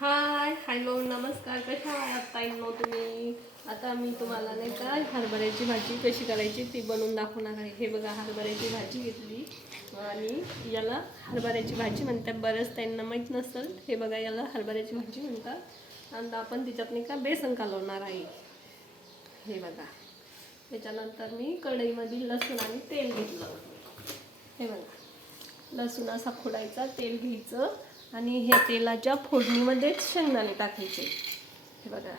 Hi hello नमस्कार, कशा आहात ताईंनो तुम्ही? आता मी तुम्हाला नाही का हरभऱ्याची भाजी कशी करायची ती बनवून दाखवणार आहे. हे बघा, हरभऱ्याची भाजी घेतली आणि याला हरभऱ्याची भाजी म्हणतात, बरंच त्यांना माहीत नसेल. हे बघा, याला हरभऱ्याची भाजी म्हणतात आणि आपण तिच्यात नाही का बेसन कालवणार आहे. हे बघा, त्याच्यानंतर मी कढईमध्ये लसूण आणि तेल घेतलं. हे बघा, लसूण असा खोडायचा, तेल घ्यायचं आणि ह्या तेलाच्या फोडणीमध्येच शेंगदाणे टाकायचे. हे बघा,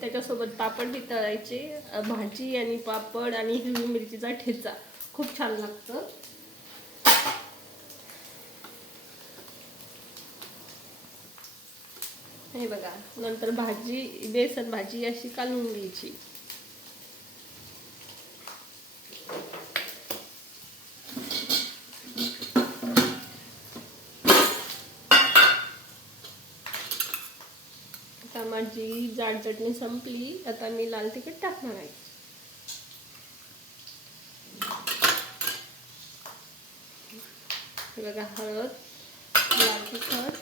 त्याच्यासोबत पापड बी तळायचे. भाजी आणि पापड आणि हिरवी मिरचीचा ठेचा खूप छान लागतं. हे बघा, नंतर भाजी बेसन भाजी अशी कालवून घ्यायची. आता माझी जाड चटणी संपली, आता मी लाल तिखट टाकणार आहे. हे बघा, हळद, लाल तिखट,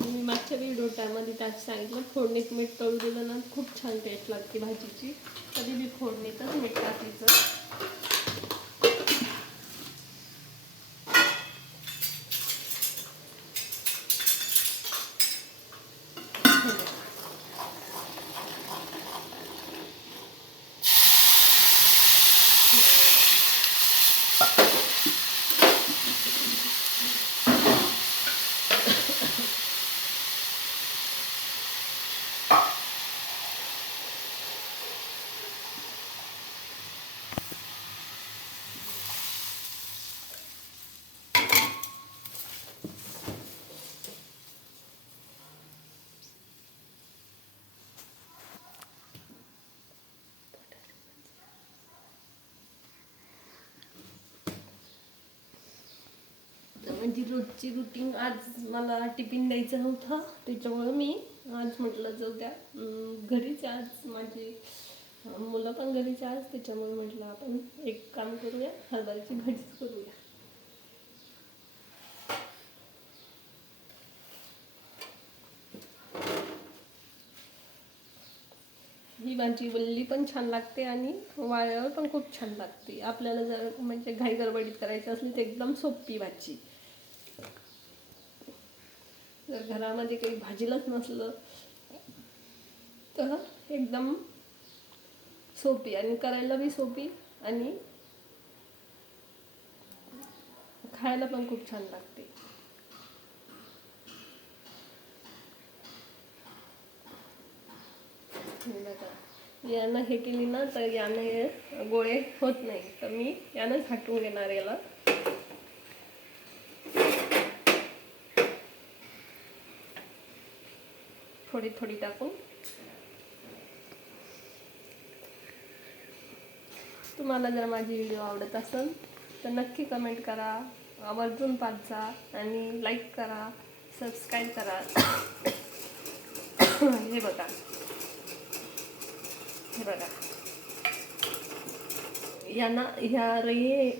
मी मागच्या व्हिडिओ त्यामध्ये त्यात सांगितलं, फोडणीत मीठ तळू दिलं ना खूप छान टेस्ट लागते भाजीची. कधी बी फोडणीतच मीठ टाकायचं. म्हणजे रोजची रुटीन आज मला टिफिन द्यायचं नव्हतं, त्याच्यामुळे मी आज म्हटलं जाऊ द्या, घरीच आज माझी मुलं पण घरीच आज, त्याच्यामुळे म्हटलं आपण एक काम करूया, हरभऱ्याची भाजीच करूया. ही भाजी वल्ली पण छान लागते आणि वाळल्यावर पण खूप छान लागते. आपल्याला जर म्हणजे घाई गडबडीत करायची असली तर एकदम सोपी भाजी. जर घरामध्ये काही भाजीलाच नसलं तर एकदम सोपी आणि करायला बी सोपी आणि खायला पण खूप छान लागते. यानं हे केली ना तर याने गोळे होत नाही, तर मी यानंच हटवून घेणार याला. थोडी थोडी टाकून. तुम्हाला जर माझी व्हिडिओ आवडत असेल तर नक्की कमेंट करा, आवर्जून पाठवा आणि लाईक करा, सबस्क्राईब करा. हे बघा, हे बघा,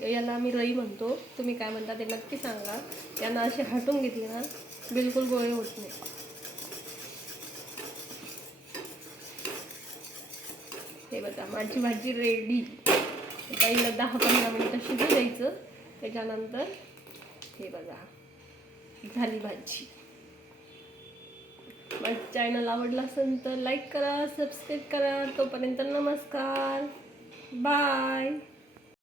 याला आम्ही रई म्हणतो, तुम्ही काय म्हणता ते नक्की सांगा. यांना असे हटून घेतले ना बिलकुल गोळे होत नाही. हे बघा, माझी भाजी रेडी. पहिलं 10-15 मिनिटं शिजू द्यायचं, त्याच्यानंतर हे बघा झाली भाजी. माझं चॅनल आवडला असेल तर लाईक करा, सबस्क्राईब करा. तोपर्यंत नमस्कार, बाय.